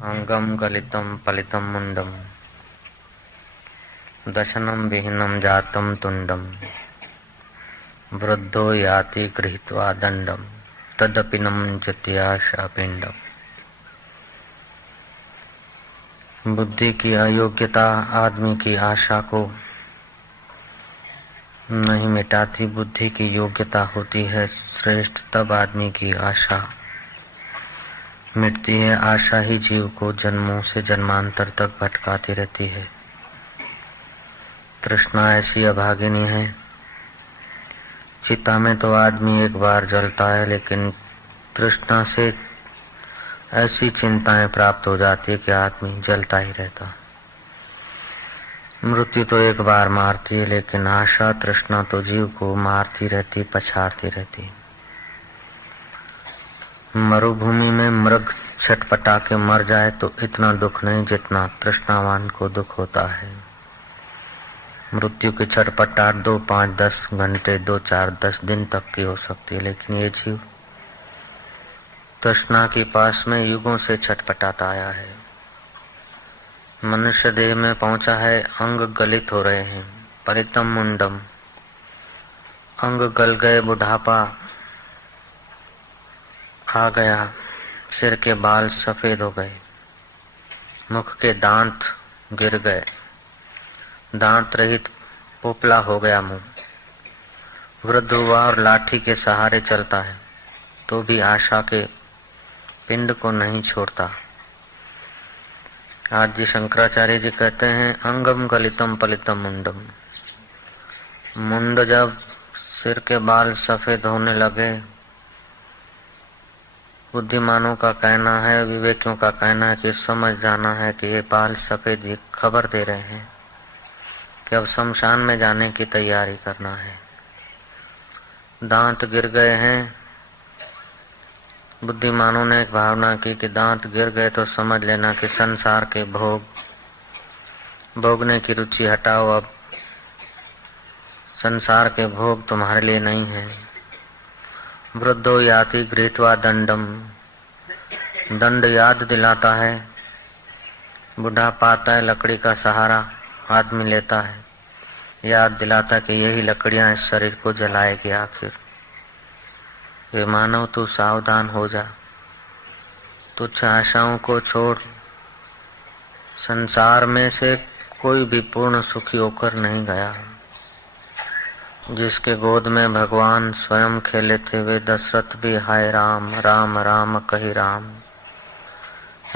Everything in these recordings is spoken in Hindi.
अंगम गलितं पलितं मुंडम दशनम विहीनम जातम तुंडम वृद्धो याति गृहीत्वा दंडम तदपि न मुंचति आशापिंडम। बुद्धि की अयोग्यता आदमी की आशा को नहीं मिटाती। बुद्धि की योग्यता होती है श्रेष्ठ, तब आदमी की आशा मिटती है। आशा ही जीव को जन्मों से जन्मांतर तक भटकाती रहती है। तृष्णा ऐसी अभागिनी है। चिता में तो आदमी एक बार जलता है, लेकिन तृष्णा से ऐसी चिंताएं प्राप्त हो जाती है कि आदमी जलता ही रहता। मृत्यु तो एक बार मारती है, लेकिन आशा तृष्णा तो जीव को मारती रहती, पछाड़ती रहती। मरुभूमि में मृग छटपटा के मर जाए तो इतना दुख नहीं जितना तृष्णावान को दुख होता है। मृत्यु की छटपटाहट 2, 5, 10 घंटे, 2, 4, 10 दिन तक की हो सकती है, लेकिन ये जीव तृष्णा की पास में युगों से छटपटाता आया है। मनुष्य देह में पहुंचा है, अंग गलित हो रहे हैं। परितम मुंडम, अंग गल गए, बुढ़ापा आ गया, सिर के बाल सफेद हो गए, मुख के दांत गिर गए, दांत रहित पोपला हो गया मुंह। वृद्ध हुआ और लाठी के सहारे चलता है तो भी आशा के पिंड को नहीं छोड़ता। आज जी शंकराचार्य जी कहते हैं, अंगम गलितम पलितम मुंडम। मुंड जब सिर के बाल सफेद होने लगे, बुद्धिमानों का कहना है, विवेकियों का कहना है कि समझ जाना है कि ये बाल सफेद ये खबर दे रहे हैं कि अब शमशान में जाने की तैयारी करना है। दांत गिर गए हैं। बुद्धिमानों ने एक भावना की कि दांत गिर गए तो समझ लेना कि संसार के भोगने की रुचि हटाओ, अब संसार के भोग तुम्हारे लिए नहीं है। वृद्धो याति गृहीत्वा दंडम, दंड याद दिलाता है। बुढ़ा पाता है, लकड़ी का सहारा आदमी लेता है, याद दिलाता कि यही लकड़ियां इस शरीर को जलाएगी आखिर। वे मानव तू सावधान हो जा, तुच्छ आशाओं को छोड़। संसार में से कोई भी पूर्ण सुखी होकर नहीं गया। जिसके गोद में भगवान स्वयं खेले थे, वे दशरथ भी हाय राम राम राम कही राम।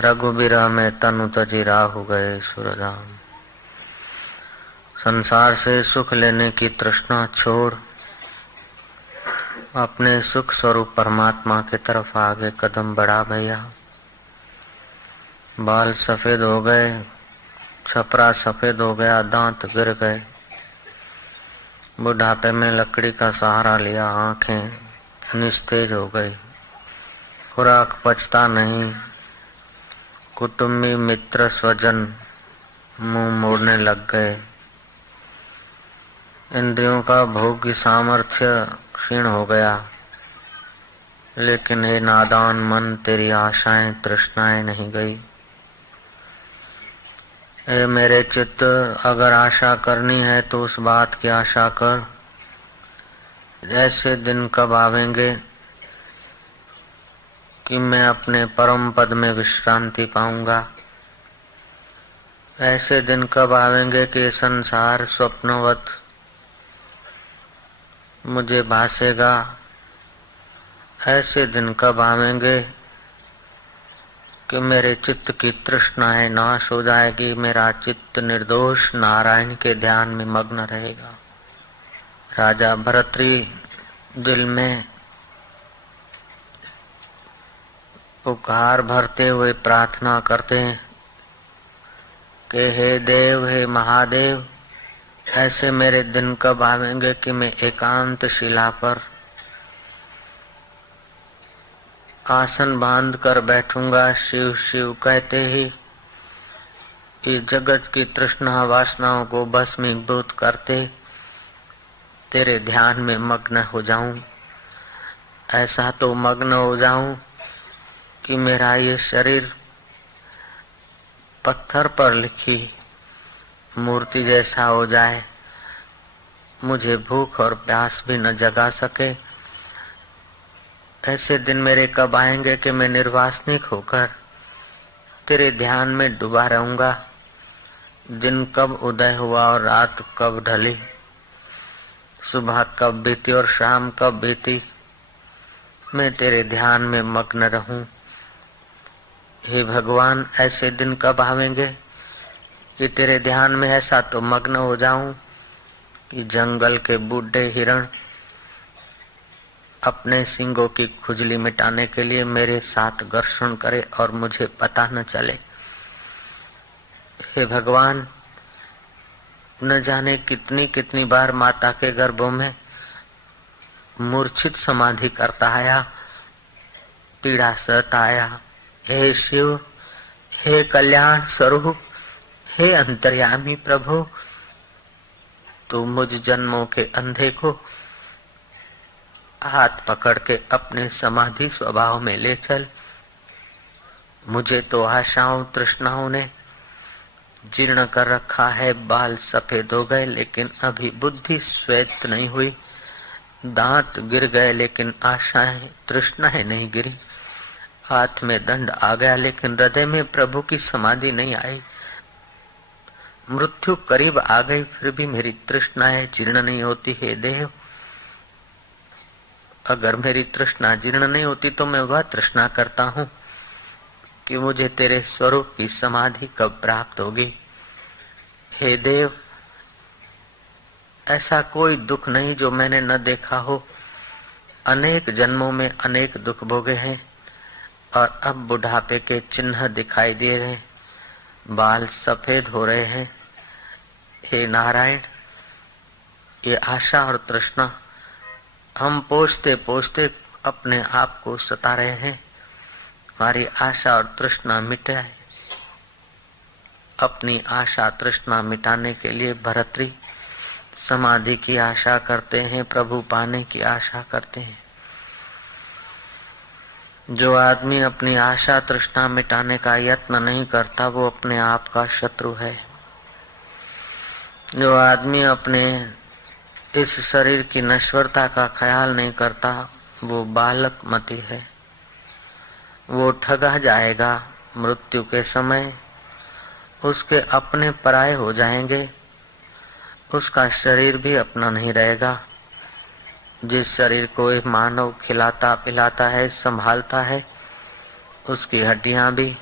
रघुबीर में तनु तजी राहु गए सुरधाम। संसार से सुख लेने की तृष्णा छोड़, अपने सुख स्वरूप परमात्मा की तरफ आगे कदम बढ़ा भैया। बाल सफेद हो गए, छपरा सफेद हो गया, दांत गिर गए, बुढ़ापे में लकड़ी का सहारा लिया, आंखें निस्तेज हो गई, खुराक पचता नहीं, कुटुंबी मित्र स्वजन मुंह मोड़ने लग गए, इंद्रियों का भोग की सामर्थ्य क्षीण हो गया। लेकिन हे नादान मन, तेरी आशाएं तृष्णाएं नहीं गई। ए मेरे चित्त, अगर आशा करनी है तो उस बात की आशा कर, ऐसे दिन कब आवेंगे कि मैं अपने परम पद में विश्रांति पाऊंगा। ऐसे दिन कब आवेंगे कि संसार स्वप्नवत मुझे भासेगा। ऐसे दिन कब आवेंगे कि मेरे चित्त की तृष्णाएं नाश हो जाएगी, मेरा चित्त निर्दोष नारायण के ध्यान में मग्न रहेगा। राजा भरतरी दिल में पुकार भरते हुए प्रार्थना करते हैं कि हे देव, हे महादेव, ऐसे मेरे दिन कब आवेंगे कि मैं एकांत शिला पर आसन बांध कर बैठूंगा, शिव शिव कहते ही इस जगत की तृष्णा वासनाओं को भस्मीभूत करते तेरे ध्यान में मग्न हो जाऊं। ऐसा तो मग्न हो जाऊं कि मेरा ये शरीर पत्थर पर लिखी मूर्ति जैसा हो जाए, मुझे भूख और प्यास भी न जगा सके। ऐसे दिन मेरे कब आएंगे कि मैं निर्वासनिक होकर तेरे ध्यान में डूबा रहूंगा। दिन कब उदय हुआ और रात कब ढली, सुबह कब बीती और शाम कब बीती, मैं तेरे ध्यान में मग्न रहूं। हे भगवान, ऐसे दिन कब आवेंगे कि तेरे ध्यान में ऐसा तो मग्न हो जाऊं कि जंगल के बूढ़े हिरण अपने सींगों की खुजली मिटाने के लिए मेरे साथ घर्षण करे और मुझे पता न चले। हे भगवान, न जाने कितनी कितनी बार माता के गर्भों में मूर्छित समाधि करता आया, पीड़ा सहता आया। हे शिव, हे कल्याण स्वरूप, हे अंतर्यामी प्रभु, तू मुझ जन्मों के अंधे को हाथ पकड़ के अपने समाधि स्वभाव में ले चल। मुझे तो आशाओं तृष्णाओं ने जीर्ण कर रखा है। बाल सफेद हो गए लेकिन अभी बुद्धि श्वेत नहीं हुई, दांत गिर गए लेकिन आशाएं तृष्णाएं नहीं गिरी, हाथ में दंड आ गया लेकिन हृदय में प्रभु की समाधि नहीं आई। मृत्यु करीब आ गई फिर भी मेरी तृष्णाएं जीर्ण नहीं होती। हे देव, अगर मेरी तृष्णा जीर्ण नहीं होती तो मैं वह तृष्णा करता हूँ कि मुझे तेरे स्वरूप की समाधि कब प्राप्त होगी। हे देव, ऐसा कोई दुख नहीं जो मैंने न देखा हो। अनेक जन्मों में अनेक दुख भोगे हैं और अब बुढ़ापे के चिन्ह दिखाई दे रहे हैं, बाल सफेद हो रहे हैं। हे नारायण, ये आशा और तृष्णा हम पोषते पोषते अपने आप को सता रहे हैं। हमारी आशा और तृष्णा मिटाए। अपनी आशा तृष्णा मिटाने के लिए भर्तृ समाधि की आशा करते हैं, प्रभु पाने की आशा करते हैं। जो आदमी अपनी आशा तृष्णा मिटाने का यत्न नहीं करता वो अपने आप का शत्रु है। जो आदमी अपने इस शरीर की नश्वरता का ख्याल नहीं करता वो बालक मति है। वो ठगा जाएगा। मृत्यु के समय उसके अपने पराये हो जाएंगे, उसका शरीर भी अपना नहीं रहेगा। जिस शरीर को एक मानव खिलाता पिलाता है, संभालता है, उसकी हड्डियां भी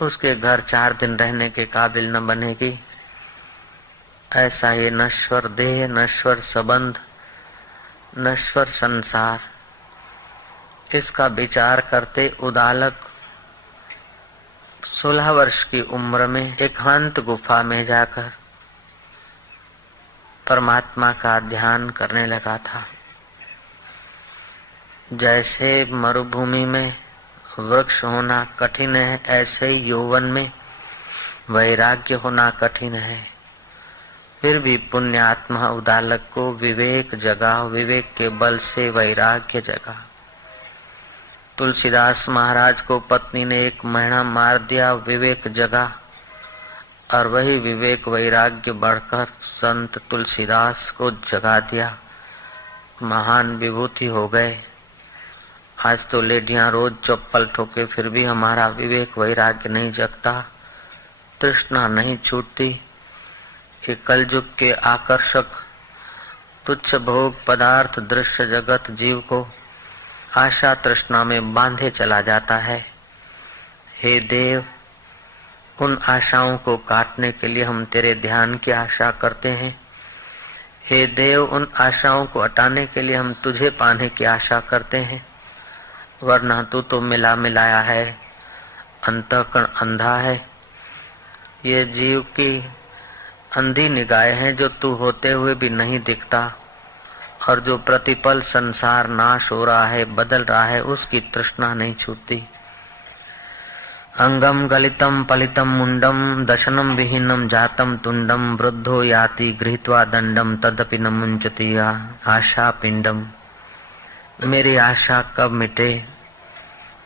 उसके घर 4 दिन रहने के काबिल न बनेगी। ऐसा ये नश्वर देह, नश्वर संबंध, नश्वर संसार, इसका विचार करते उदालक 16 वर्ष की उम्र में एकांत गुफा में जाकर परमात्मा का ध्यान करने लगा था। जैसे मरुभूमि में वृक्ष होना कठिन है, ऐसे ही यौवन में वैराग्य होना कठिन है। फिर भी पुण्यात्मा उदालक को विवेक जगा, विवेक के बल से वैराग्य जगा। तुलसीदास महाराज को पत्नी ने 1 महीना मार दिया, विवेक जगा और वही विवेक वैराग्य बढ़कर संत तुलसीदास को जगा दिया। महान विभूति हो गए। आज तो लेडियां रोज चप्पल ठोके फिर भी हमारा विवेक वैराग्य नहीं जगता, तृष्णा नहीं छूटती। ये कलयुग के आकर्षक तुच्छ भोग पदार्थ दृश्य जगत जीव को आशा तृष्णा में बांधे चला जाता है। हे देव, उन आशाओं को काटने के लिए हम तेरे ध्यान की आशा करते हैं। हे देव, उन आशाओं को हटाने के लिए हम तुझे पाने की आशा करते हैं। वरना तू तो मिला मिलाया है, अंतःकरण अंधा है। ये जीव की अंधी निगाहें हैं जो तू होते हुए भी नहीं दिखता, और जो प्रतिपल संसार नाश हो रहा है, बदल रहा है, उसकी तृष्णा नहीं छूटती। अंगम गलितम पलितम मुंडम दशनम विहीनम जातम तुंडम वृद्धो याति गृहीत्वा दंडम तदपि न मुंचति आशा पिंडम। मेरी आशा कब मिटे?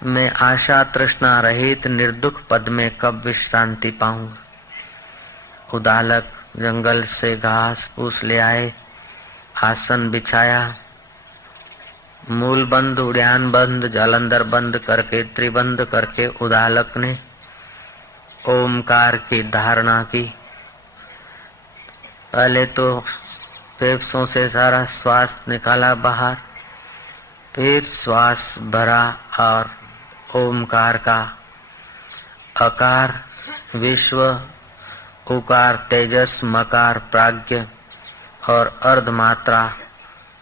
मैं आशा तृष्णा रहित निर्दुख पद में कब विश्रांति पाऊं। उदालक जंगल से घास फूस ले आए, आसन बिछाया, मूल बंद, उड़ान बंद, जालंधर बंद करके, त्रिबंध करके उदालक ने ओमकार की धारणा की। पहले तो फेफड़ों से सारा श्वास निकाला बाहर, फिर श्वास भरा और ओमकार का अकार विश्व, उकार तेजस, मकार प्राज्ञ और अर्धमात्रा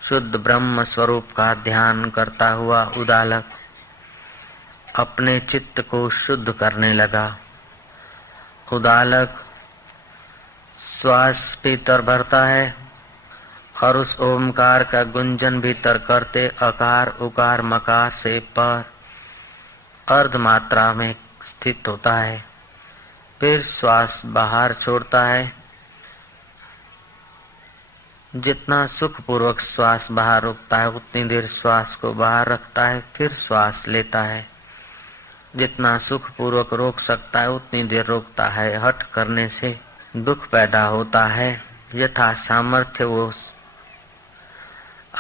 शुद्ध ब्रह्म स्वरूप का ध्यान करता हुआ उदालक अपने चित्त को शुद्ध करने लगा। उदालक श्वास भीतर भरता है और उस ओमकार का गुंजन भीतर करते अकार उकार मकार से पर अर्ध मात्रा में स्थित होता है। फिर श्वास बाहर छोड़ता है। जितना सुखपूर्वक श्वास बाहर रोकता है उतनी देर श्वास को बाहर रखता है, फिर श्वास लेता है। जितना सुखपूर्वक रोक सकता है उतनी देर रोकता है। हठ करने से दुख पैदा होता है। यथा सामर्थ्य वो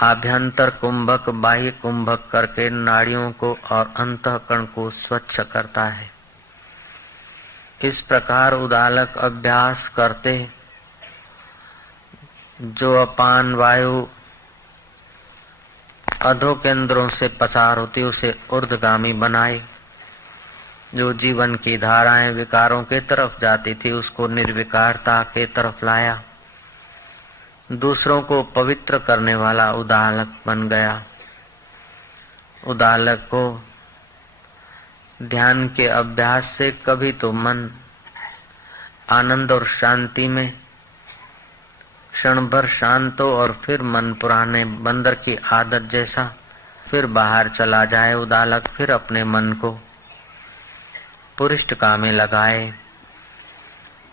आभ्यंतर कुंभक बाह्य कुंभक करके नाड़ियों को और अंतःकरण को स्वच्छ करता है। इस प्रकार उदालक अभ्यास करते जो अपान वायु अधो केंद्रों से पसार होती उसे ऊर्ध्वगामी बनाए। जो जीवन की धाराएं विकारों के तरफ जाती थी उसको निर्विकारता के तरफ लाया। दूसरों को पवित्र करने वाला उदालक बन गया। उदालक को ध्यान के अभ्यास से कभी तो मन आनंद और शांति में क्षण भर शांत हो और फिर मन पुराने बंदर की आदत जैसा फिर बाहर चला जाए। उदालक फिर अपने मन को पुरिष्टता में लगाए।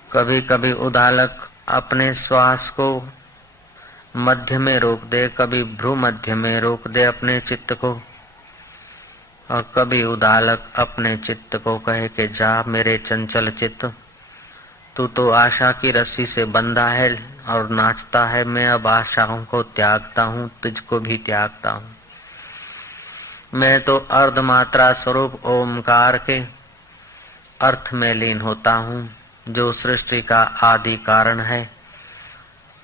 कभी कभी उदालक अपने श्वास को मध्य में रोक दे, कभी भ्रू मध्य में रोक दे अपने चित्त को, और कभी उदालक अपने चित्त को कहे कि जा मेरे चंचल चित्त, तू तो आशा की रस्सी से बंधा है और नाचता है। मैं अब आशाओं को त्यागता हूँ, तुझको भी त्यागता हूँ। मैं तो अर्धमात्रा स्वरूप ओमकार के अर्थ में लीन होता हूँ, जो सृष्टि का आदि कारण है,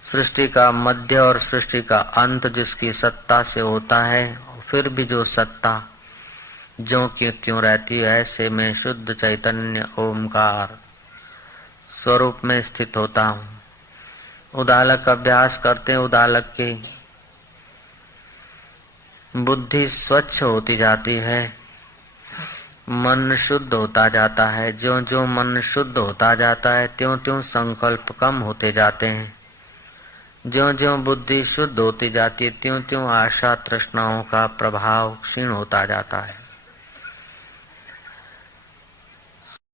सृष्टि का मध्य और सृष्टि का अंत जिसकी सत्ता से होता है। फिर भी जो सत्ता ज्यों की त्यों रहती है, ऐसे मैं शुद्ध चैतन्य ओमकार स्वरूप में स्थित होता हूँ। उदालक अभ्यास करते उदालक की बुद्धि स्वच्छ होती जाती है, मन शुद्ध होता जाता है। ज्यों ज्यों मन शुद्ध होता जाता है त्यों त्यों संकल्प कम होते जाते हैं। ज्यों ज्यों बुद्धि शुद्ध होती जाती है त्यों त्यों आशा तृष्णाओं का प्रभाव क्षीण होता जाता है।